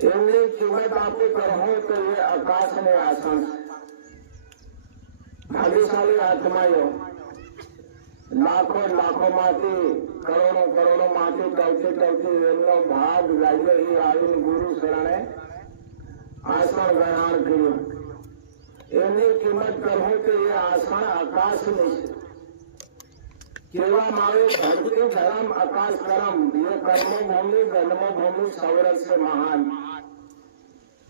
એમની કિંમત આપણે કરવું તો એ આકાશને આસન ભાગ્યશાળી આત્માઓ લાખો લાખોમાંથી કરોડોમાંથી ટવથી એમનો ભાગ લાગ્યો એ આવીને ગુરુ શરણે આસન ગ્રહણ કર્યું. એમની કિંમત કરવું તો એ આસન આકાશની છે. કહેવામાં આવે ધરતી ધરમ આકાશ કરમ એ કર્મભૂમિ જન્મભૂમિ સૌરભ से महान.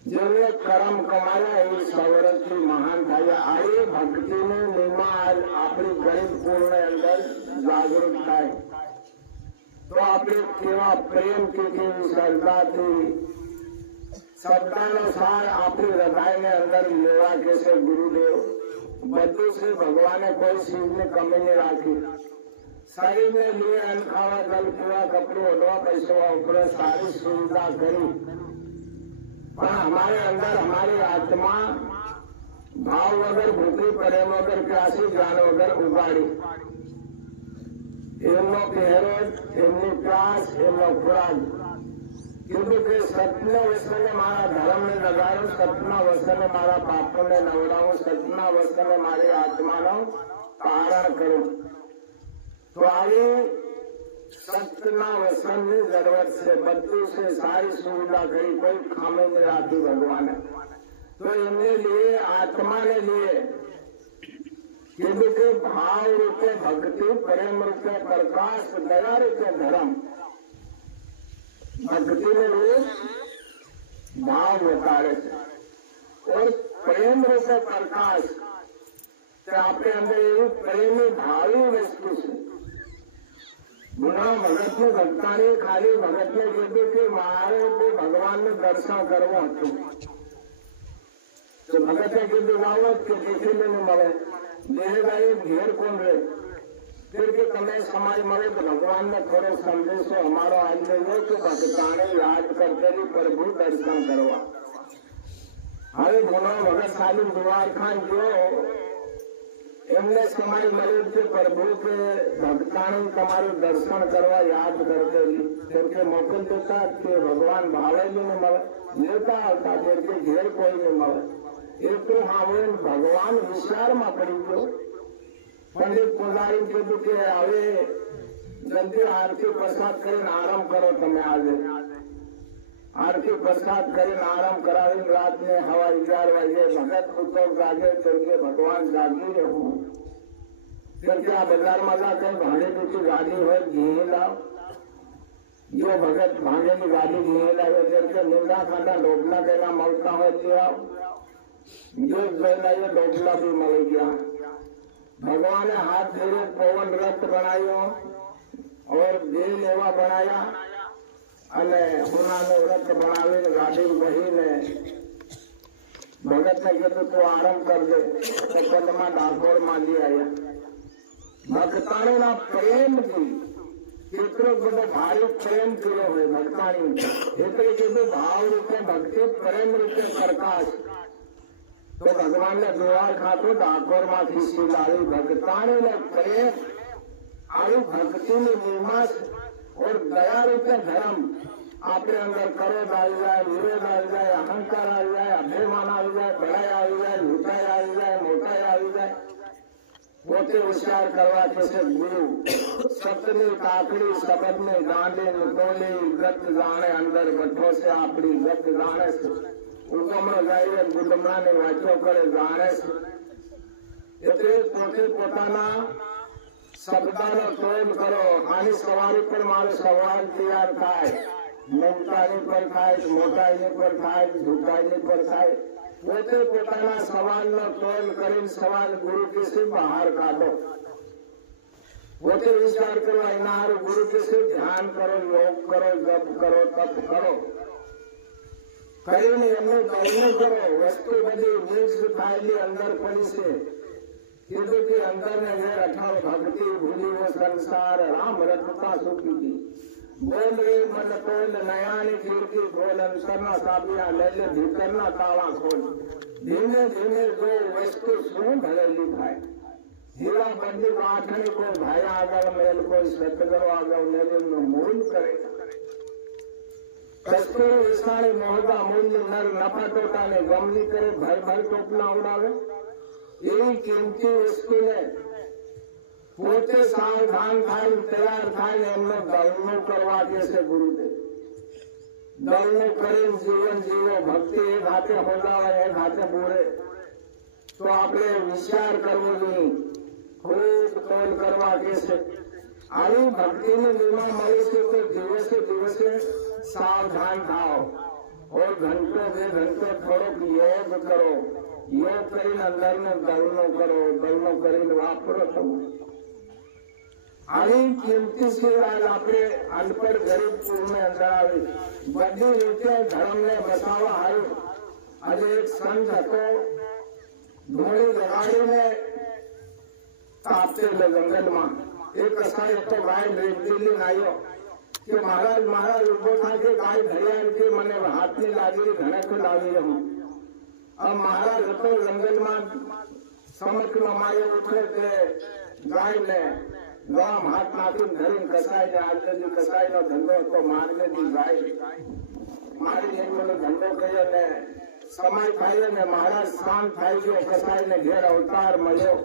જેને કર્મ કમાયા એ સૌરભથી મહાન થયા. આ ભક્તિનું નિર્માણ આપણી ગરીબ કુળને અંદર જાગૃત થાય તો આપણે કેવા પ્રેમ કે કેવી શ્રદ્ધાથી શબ્દનો સાર આપણી હૃદયને અંદર લેવા કે છે ગુરુદેવ. બધું છે ભગવાને કોઈ ચીજની કમી નહીં રાખી. શરીરને लिए અન્ન ખાવા જલ પીવા કપડું ઓઢવા પૈસો ઉપર સારી સુવિધા કરી પણ हमारे अंदर हमारी आत्मा भाव वगर भूखी प्रेम वगर प्यासी जान वगर उगाड़ी. એમનો પહેરો એમની પ્યાસ એમનો ખોરાક કીધું કે સતના વસ્ત્રને મારા ધર્મને લગાડું, સતના વસ્ત્રને મારા પાપોને નવડાવું, સતના વસ્ત્રને મારી આત્માનો પારણ કરું. તો આવી સતના વસનની જરૂરત છે. બધું છે સારી સુવિધા કરી કોઈ ખામી નહીં રાખી ભગવાને. તો એમને લીએ આત્માને લીએ કીધું કે ભાવ રૂપે ભક્તિ, પ્રેમ રૂપે પ્રકાશ, દયા રૂપે ધર્મ. ભક્તિને લીએ ભાવ બતાડે છે और प्रेम रूपे प्रकाश આપણે અંદર એવું પ્રેમી ભાવી વસ્તુ છે. ગુના ભગતને ભક્તાની ખાલી ભગતને કીધું કે મારે ભગવાનનું દર્શન કરવું હતું તો ભગતે કીધું લાવો કે દેખી લઈને મળે દેહભાઈ ઘેર કોણ રહે फिर કે તમે સમાજ મળે તો ભગવાનને થોડો સંદેશો અમારો આજ લેવો કે ભક્તાને યાદ કરતેલી પ્રભુ દર્શન કરવા. હવે ગુનો ભગત સાહેબ દ્વારખાન જો એમને સમાજ મળ્યું છે પ્રભુ કે ભક્તાનું તમારું દર્શન કરવા યાદ કરતેલી કેમ કે મોકલ દેતા કે ભગવાન ભાવેલું ને મળે લેતા આવતા કેમ કે ઘેર કોઈ નહીં મળે. એટલું સાંભળીને ભગવાન વિચારમાં પડી ગયો. પંડિત પુજારી કીધું કે હવે જલ્દી આરતી પ્રસાદ કરીને આરામ કરો. તમે આજે આરતી પ્રસાદ કરીને આરામ કરાવીને રાતને હવા 11 વાગે ભગત ઉત્સવ જાગે કેમ કે ભગવાન જાગી રહેવું. કેમ કે આ બજારમાં જા કઈ ભાડે દૂધી ગાડી હોય ઘી લાવ જો ભગત ભાંગેલી ગાડી ઘી લાવે કેમ કે નિંદા ખાંડા ડોબલા કઈના મળતા હોય તે આવ જો જોઈ ડોબલા બી મળી ગયા. भगवान ने हाथ धीरे पवन रथ बनायो और दिल एवा बनाया અને હુનાનો રથ બનાવીને ગાડી બહીને ભગતને કીધું તું આરામ કરજે. સેકન્ડમાં ડાકોર માંડી આવ્યા. ભક્તાણીના પ્રેમથી કેટલો બધો ભારે પ્રેમ કર્યો હોય ભક્તાણી એટલે કીધું ભાવ રૂપે ભક્તિ, પ્રેમ રૂપે પ્રકાશ. તો ભગવાનને દ્વાર ખાતું ડાકોર માંથી સીલ આવી ભક્તાણીને પ્રેમ આવી ભક્તિની નિર્માસ और दया रूपे धर्म आपने अंदर क्रोध आ जाए, विरोध आ जाए, अहंकार आ जाए, अभिमान आ जाए, बड़ाई आ जाए, लूटाई आ जाए, मोटाई आ जाए પોતે ઉચ્ચાર કરવા કે છે ગુરુ. સતની કાકડી શબ્દને ગાંડે ટોલી ગત જાણે અંદર બેઠો છે આપણી ગત જાણે છે. ઉગમણો જાય ગુડમણાની વાંચો કરે જાણે છે. એટલે પોતે પોતાના શબ્દનો તોડ કરો. આની સવારી પર મારો સવાલ તૈયાર થાય. મમતાની પર થાય, મોટાઈની પર થાય, ઝૂકાઈની પર થાય. પોતે પોતાના સવાલનો તોડ કરીને સવાલ ગુરુ કે બહાર કાઢો. પોતે વિચાર કરો એના હારું ગુરુ કે ધ્યાન કરો, યોગ કરો, જપ કરો, તપ કરો કરીને એમનું દર્શન કરો. વસ્તુ બધી મિક્સ થાયેલી અંદર પડી છે. કીધું કે અંદર ને ઘેર અઠાવ ભક્તિ ભૂલી વો સંસાર રામ રખતા સુખી દી. બોલ રે મન તોલ નયાની ખીડકી ખોલ અંતરના સાબિયા લઈ લે ભીતરના તાળા ખોલ. ધીમે ધીમે જો વસ્તુ શું ભરેલી થાય. હીરા બધી વાઠણી કોઈ ભાઈ આગળ મેલ કોઈ સતગરો આગળ મેલ મૂલ કરે. કસ્તુર વિસાણી મોહગા મૂલ્ય નર નફા ટોટાને ગમની કરે ભર ભર ટોપલા ઉડાવે એવી કિંમતી વસ્તુને પોતે સાવધાન થાય તૈયાર થાય એમનો દળનો કરવા કે છે ગુરુદેવ દળનો કરીને જીવન જીવો ભક્તિ એક હાથે બોલાવે એક હાથે બોલે તો આપણે વિચાર કરવો જોઈએ ખૂબ તોલ કરવા કે છે આવી ભક્તિની નિર્માણ મળી છે તો દિવસે દિવસે સાવધાન થાઓ और घंटों બે ઘંટો થોડોક યોગ કરો યોગ કરીને અંદરનો દળનો કરો દળનો કરીને વાપરો તમે આવી કિંમતી સેવા આપણે અનપઢ ગરીબ પૂરને અંદર આવી બધી રીતે ધર્મને બસાવવા આવ્યું આજે એક સંત હતો ઘોડી લગાડીને તાપતે જંગલમાં એક કસાઈ હતો ગાય રેતી આવ્યો કે મહારાજ મહારાજ ઉભો થાય કે ગાય ઘડિયાળ કે મને હાથની લાગી ઘણે તો લાગી રહ્યું મહારાજ હતો જંગલમાં સમક્ષમાં મારે ઉઠે તે ગાયને ગામ હાથ નાખીને ધરીને કસાઈને આજથી કસાઈનો ધંધો હતો માર્ગેથી ગાય મારી જેવો ધંધો કર્યો ને સમય થાય ને મહારાજ શાંત થાય ગયો કસાઈને ઘેર અવતાર મળ્યો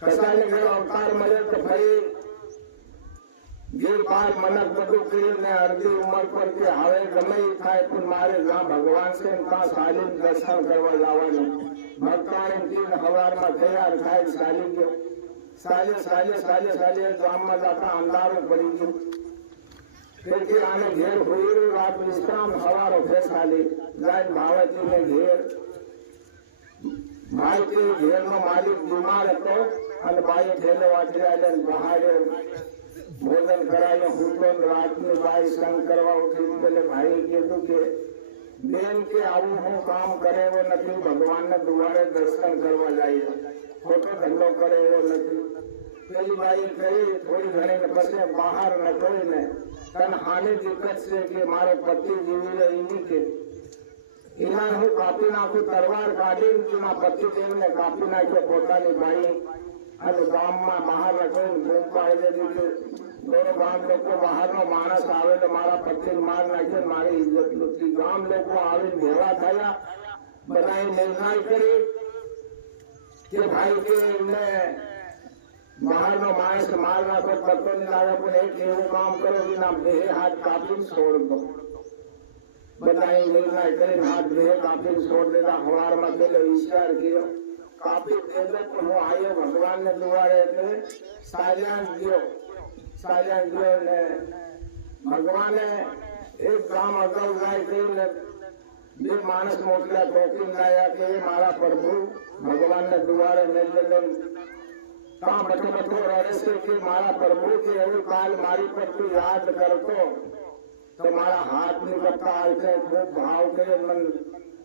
કસાઈને ઘેર અવતાર મળ્યો તો ફરી જે બાર મનક બધું કરીને અડધી ઉંમર પર કે હવે ગમે એ થાય પણ મારે જ્યાં ભગવાન છે ત્યાં સાલી દર્શન કરવા જવાનું ભક્તાણી સવારમાં તૈયાર થાય ચાલી ગયો સાજે ગામમાં જતા અંધારું પડી ગયું તેથી આને ઘેર હોઈ રાત વિશ્રામ સવારો ફેર ચાલી જાય ભાવતીને ઘેર ભાઈ ઘેરનો માલિક બીમાર હતો અને બાઈએ ઠેલો વાંચી બહાડ્યો ભોજન કરાયો હુતો રાતની બાઈ સંગ કરવા ઉઠી એટલે ભાઈ કીધું કે બેન કે આવું હું કામ કરે એવો નથી ભગવાનને દુવારે દર્શન કરવા જઈએ ખોટો ધંધો કરે એવો નથી પેલી બાઈ કહી થોડી ઘણી પછી બહાર નકળીને તને આની દિક્કત છે કે મારો પતિ જીવી રહી કે એના હું કાપી નાખું તરવાર કાઢીને તેના પતિદેવને કાપી નાખ્યો પોતાની બાઈ અને ગામમાં બહાર નકળીને બૂમ પાડી દીધી દોરો ગામ લોકો બહારનો માણસ આવે તો મારા પતિને માર નાખ્યો મારી ઇજ્જત લૂટી ગામ લોકો આવીને ભેગા થયા બધાએ નિર્ણય કરી કે ભાઈ કે એમને બહારનો માણસ માર નાખો પત્તો નહીં લાગે પણ એક એવું કામ કરો કે ના બે હાથ કાપીને છોડ દો બધાએ નિર્ણય કરીને હાથ બે કાપીને છોડ દેતા સવારમાં પેલો વિચાર કર્યો કાપી દેજો પણ હું આવ્યો ભગવાનને દુવારે એટલે સાજાન ગયો ને ભગવાને એક ગામ અગાઉ જાય કહીને બે માણસ મોકલ્યા ટોકીને લાયા કે મારા પ્રભુ ભગવાનને દુવારે મેળવેલો ત્યાં બઠો રડે છે કે મારા પ્રભુ કે એવું કાલ મારી પર તું યાદ કરતો તો મારા હાથ નીકળતા આવશે ખૂબ ભાવ કર્યો મન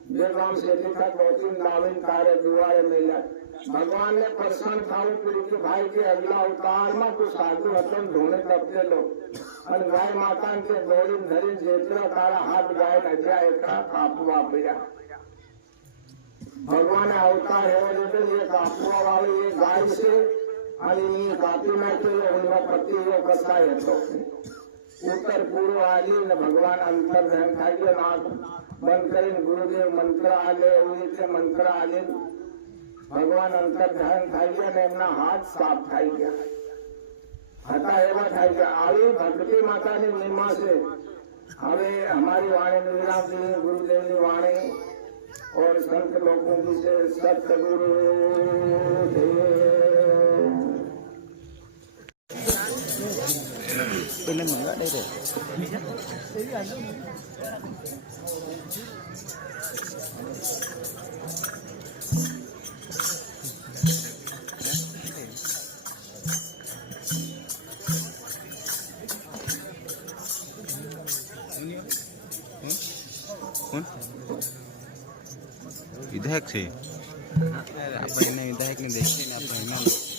બે ગામ से टोकीને લાવીને તારે દુવારે મેળ્યા ભગવાનને પ્રસન્ન થવું પડ્યું કે ભાઈ કે અગલા અવતારમાં તું સાધુ હતો ધોણે તપેલો અને ગાય માતાને કે દોડીને ધરીને જેટલા તારા હાથ ગાય નજ્યા એટલા કાપવા પડ્યા ભગવાને અવતાર એવો લીધો એ કાપવા વાળી એ ગાય છે અને એ કાપી નાખ્યો એનો પતિ એવો કસાય હતો ઉત્તર પૂર્વ આલી ને ભગવાન અંતર ધ્યાન થાય ગયો નાક બંધ કરીને ગુરુદેવ મંત્ર આલે એવી રીતે મંત્ર આલે ભગવાન અંતર ધ્યાન થાય ગયા ને એમના હાથ સાફ થઈ ગયા હતા એવા થાય ગયા આવી ભક્તિ માતાની મહિમા છે હવે हमारी वाणी विराम दी गुरुदेव की वाणी और संत लोगों की से सतगुरु पहले मंगा दे रहे कौन विधायक છે આપણે એને વિધાયકને દેખીએ ને આપણે એમાં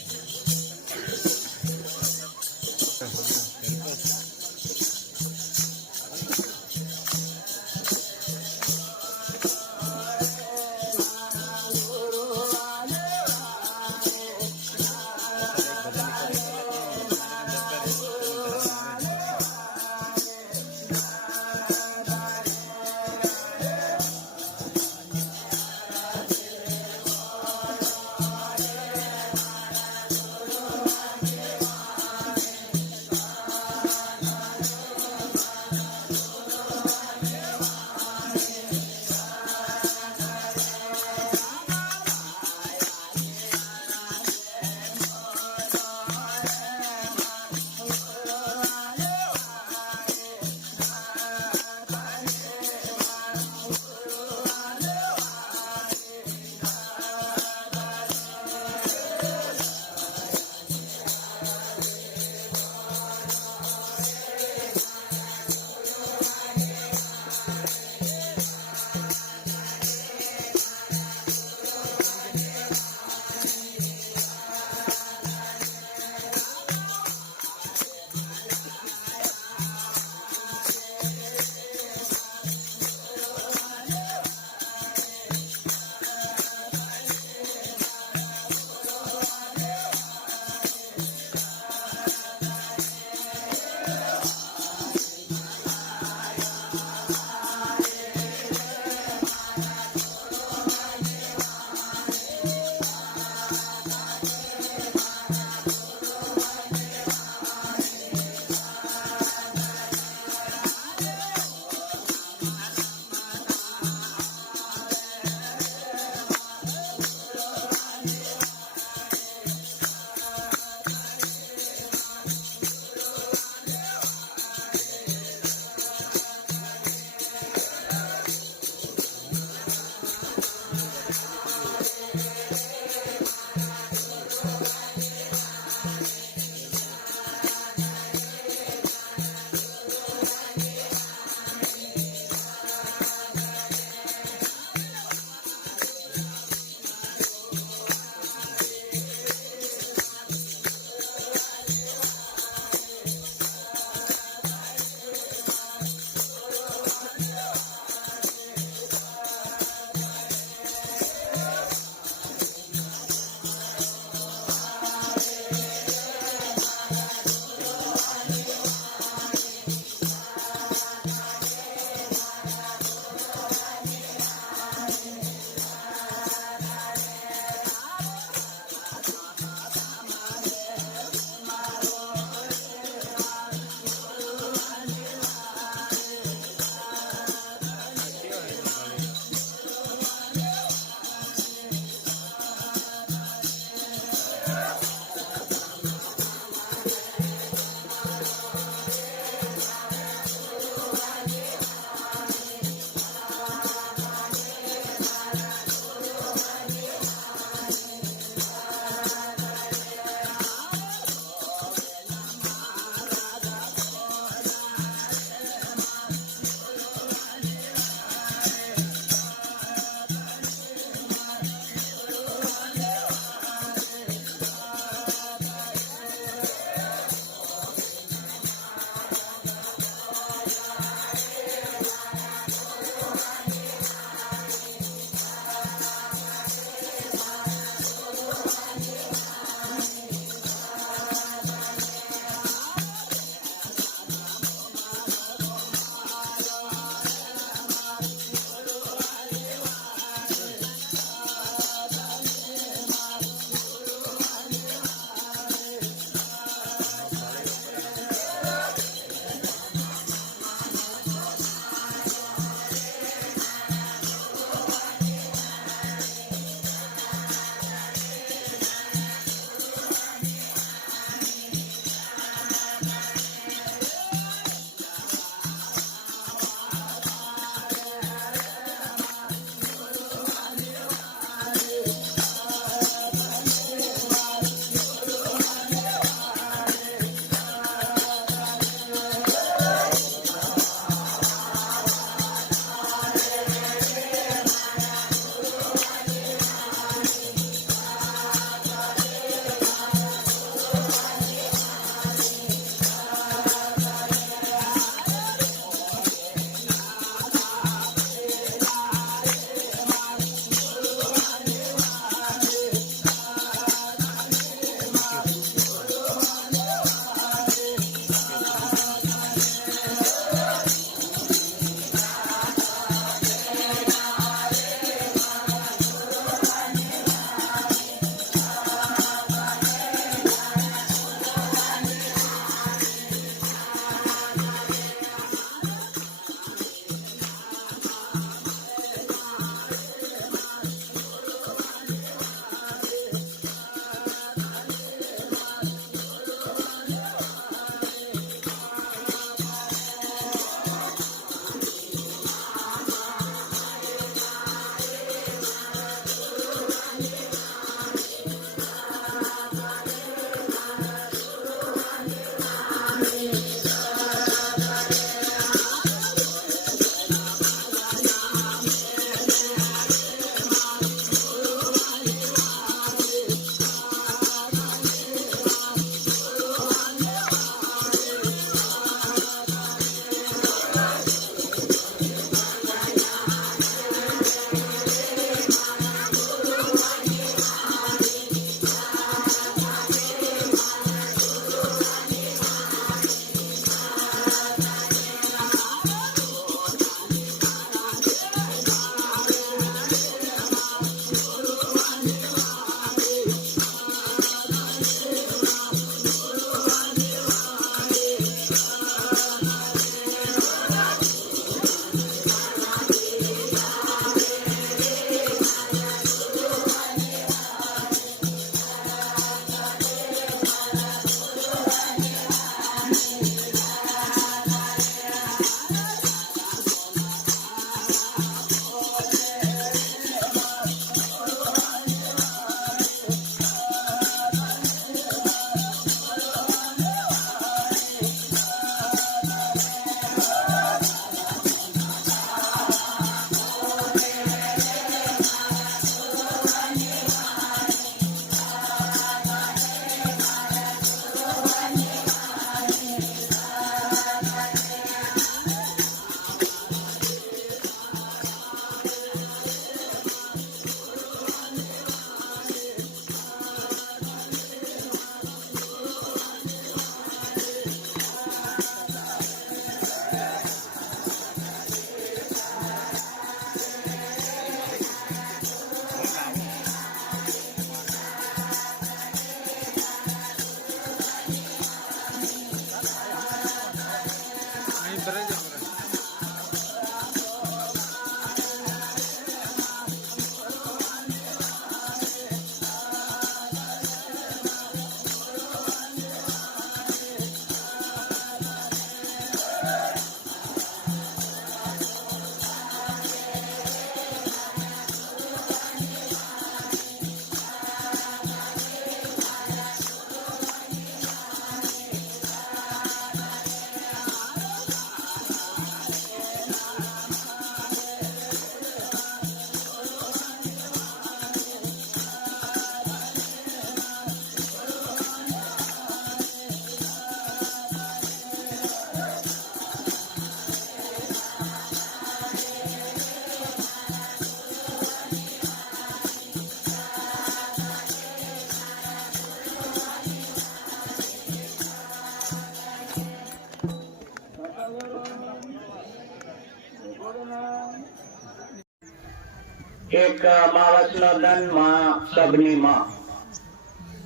એક માણસનો ધન માં સબની માં.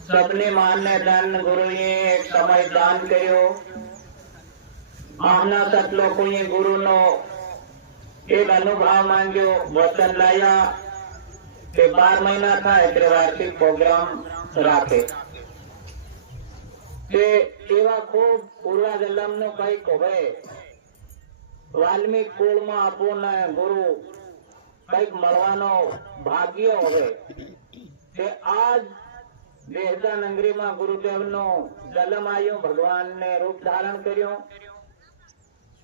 સબની માને ધન ગુરુએ એક સમય દાન કર્યો. આના સત લોકોએ ગુરુનો એક અનુભવ માંગ્યો, વચન લાયા કે 12 મહિના થાય એટલે વાર્ષિક પ્રોગ્રામ રાખે. તે એવા ખૂબ પૂર્વજન્મનો કઈક હોય. વાલ્મીક કુળમાં આપણને ગુરુ કઈક મળવાનો ભાગ્ય હોય. તે આજ દેહદા નગરીમાં ગુરુદેવનો જન્મ આવ્યો, ભગવાનને રૂપ ધારણ કર્યું.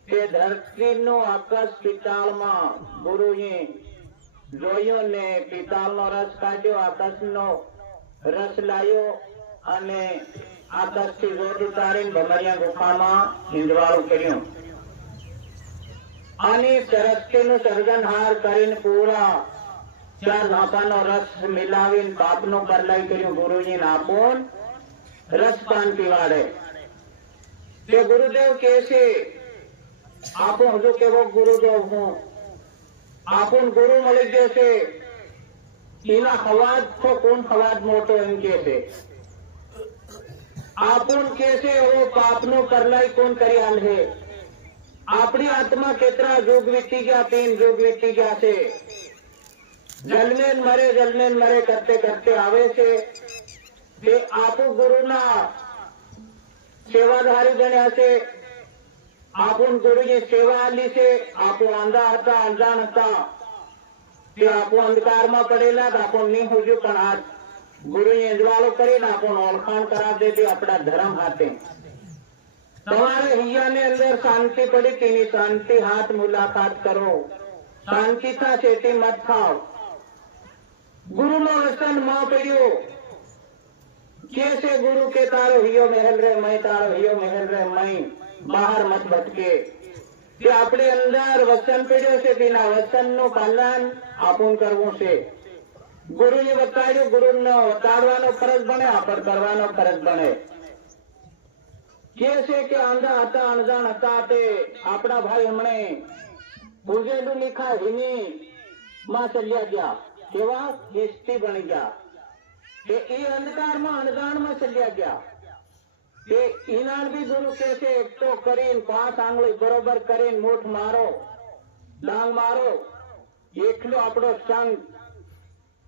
તે ધરતીનો આકાશ પિતાળમાં ગુરુએ જોયું ને પિતાળનો રસ કાઢ્યો, આકાશનો રસ લાવ્યો અને આકાશથી જોત ઉતારીને ભમરિયા ગુફામાં હિંદવાળું કર્યું. અને સરસ્વતીનું સર્જનહાર કરીને પૂરા 4 ધાપાનો રસ મિલાવીને બાપનું પરલાઈ કર્યું. ગુરુજી આપોન રસપાન પીવાડે. તે ગુરુદેવ કે છે આપો હજુ કેવો ગુરુદેવ હું, આપણ ગુરુ મળી ગયો છે, એના ખવાજ તો કોણ ખવાજ મોટો એમ કે છે. આપણ કે છે એવો પાપનો પરલાઈ કોણ કરી આલે. આપણી આત્મા કેટલા યુગ વીતી ગયા, 3 યુગ વીતી ગયા છે. જન્મે ને મરે કરતે કરતે આવે છે. તે આપો ગુરુના સેવાધારી બન્યા છે. આપણ ગુરુની સેવા આલી છે. આપો આંધા હતા, અજાણ હતા. તે આપો અંધકારમાં પડેલા, આપણ નહીં હોજ્યું, પણ આ ગુરુએ અજવાળો કરીને આપણને ઓળખાણ કરાવી દીધી આપણા ધર્મ હાથે. તમારે હૈયાની અંદર શાંતિ પડી, તેની શાંતિ હાથ મુલાકાત કરો. શાંતિ થશે તે મત થાવ. ગુરુનો વચન માં પડ્યો કે છે ગુરુ કે તારો હૈયો મહેલ રે મય, તારો હૈયો મહેલ રે મય, બહાર મત ભટકે. તે આપણે અંદર વચન પડ્યો છે, તેના વચનનું પાલન આપણ કરવું છે. ગુરુએ બતાવ્યું, ગુરુનો બતાડવાનો ફરજ બને, આપણ કરવાનો ફરજ બને. કે છે કે આંધા હતા, અણજાણ હતા. તે આપણા ભાઈ હમણે પૂજેલું લીખા હિની માં ચાલ્યા ગયા. કેવા હિસ્તી બની ગયા. તે એ અંધકારમાં અણજાણમાં ચાલ્યા ગયા. તે ઈનાન બી ગુરુ કે છે એક તો કરીને 5 આંગળી બરોબર કરીને મૂઠ મારો, ડાંગ મારો. એકલો આપણો સંગ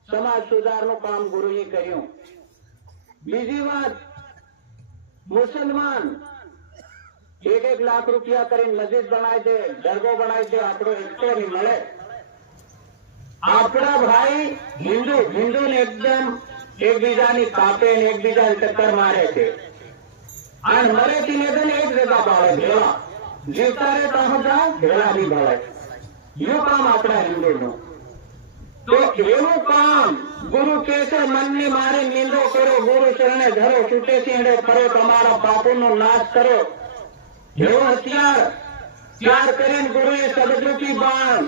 સમાજ સુધારનું કામ ગુરુએ કર્યું. બીજી વાત, મુસલમાન 1 લાખ રૂપિયા કરીને મસ્જિદ બનાવી દે, દરગાહ બનાવી દે, આપણો એકતો નહીં મળે. આપણા ભાઈ હિન્દુ ને એકદમ એકબીજાની કાપે ને એકબીજાને ટક્કર મારે છે. અને મરે તીને તો એક જગા ભાવે ભેળા, જીવતા રે તો ભેળા બી ભાવે. એવું કામ આપણા હિન્દુનું. તો એવું કામ ગુરુ કે છે મનની મારી નિંદો કરો, ગુરુ શરણે ધરો, છૂટે છીંડે ફરો, તમારા પાપોનો નાશ કરો. એવો હથિયાર ત્યાર કરીને ગુરુએ સદરૂપી બાણ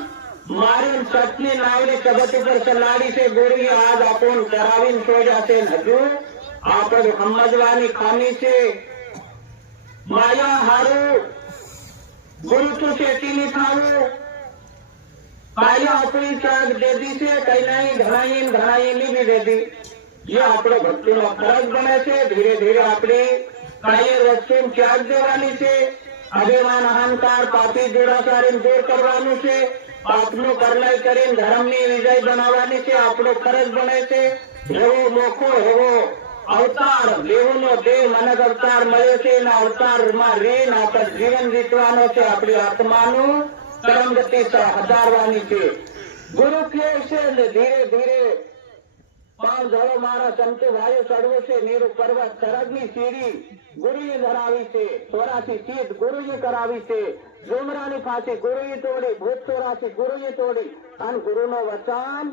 મારી સતની નાવડી કબત ઉપર ચલાડી છે. ગુરુએ આજ આપણ કરાવીને સોજા છે. હજુ આપણે સમજવાની ખામી છે. માયા હારું ગુરુ તું શેતીની થાવું, કાયા આપણી ત્યાગ દેદી છે. કઈ નહીં ઘણાઈ બી દેદી. જે આપણો ભક્તિનો ફરજ બને છે. ધીરે ધીરે આપણી કાયર વસ્તુ ત્યાગ દેવાની છે. અભિમાન અહંકાર પાપી દુરાચારી દૂર કરવાનું છે. પાપનું કરલાઈ કરીને ધર્મની વિજય બનાવવાની છે. આપણો ફરજ બને છે. એવો મોકો એવો અવતાર દેવનો દેવ મનક અવતાર મળ્યો છે. એના અવતારમાં રેન આપણે જીવન જીતવાનો છે. આપણી આત્માનું કરમ ગતિ વધારવાની છે. ગુરુ કહે છે ધીરે ધીરે પણ ધરો મારા સંતો ભાઈઓ ચડવો છે. નીરુ પર્વત સરગની સીડી ગુરુએ ધરાવી છે. 84 સીટ ગુરુએ કરાવી છે. ઝુમરાની ફાંસી ગુરુએ તોડી, ભૂત 84 ગુરુએ તોડી. અને ગુરુનો વચન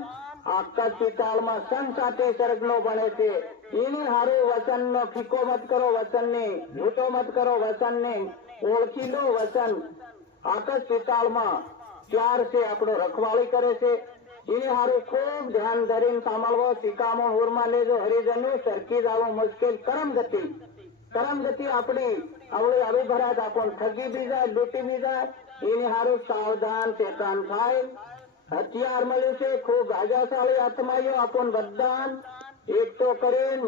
આખા ચિતાળમાં સન સાથે સ્વર્ગનો બને છે. એની હારું વચનનો ફીકો મત કરો, વચનને જૂઠો મત કરો, વચનને ઓળખી લો. વચન આકાશ ચિતાળમાં 4 છે, આપણો રખવાળી કરે છે. એ હારું ખૂબ ધ્યાન ધરીને સાંભળવો. સિકામો હુરમાં લેજો હરિજનું, સરખી જાવો મુશ્કેલ કરમ ગતિ આપણી આવડી આવી ભરાત આપણને ઠગી બી જાય, લૂંટી બી જાય. એને હારું સાવધાન ચેતન થાય. હથિયાર મળ્યું છે ખૂબ ભાગ્યશાળી આત્માઓ આપણ બધા એકતો કરીને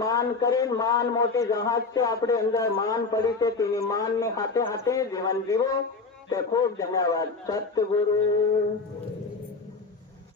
માન મોટી જહાજ છે આપણે અંદર માન પડી છે તેની માન ની હાથે હાથે જીવન જીવો તે ખૂબ ધન્યવાદ. સતગુરુ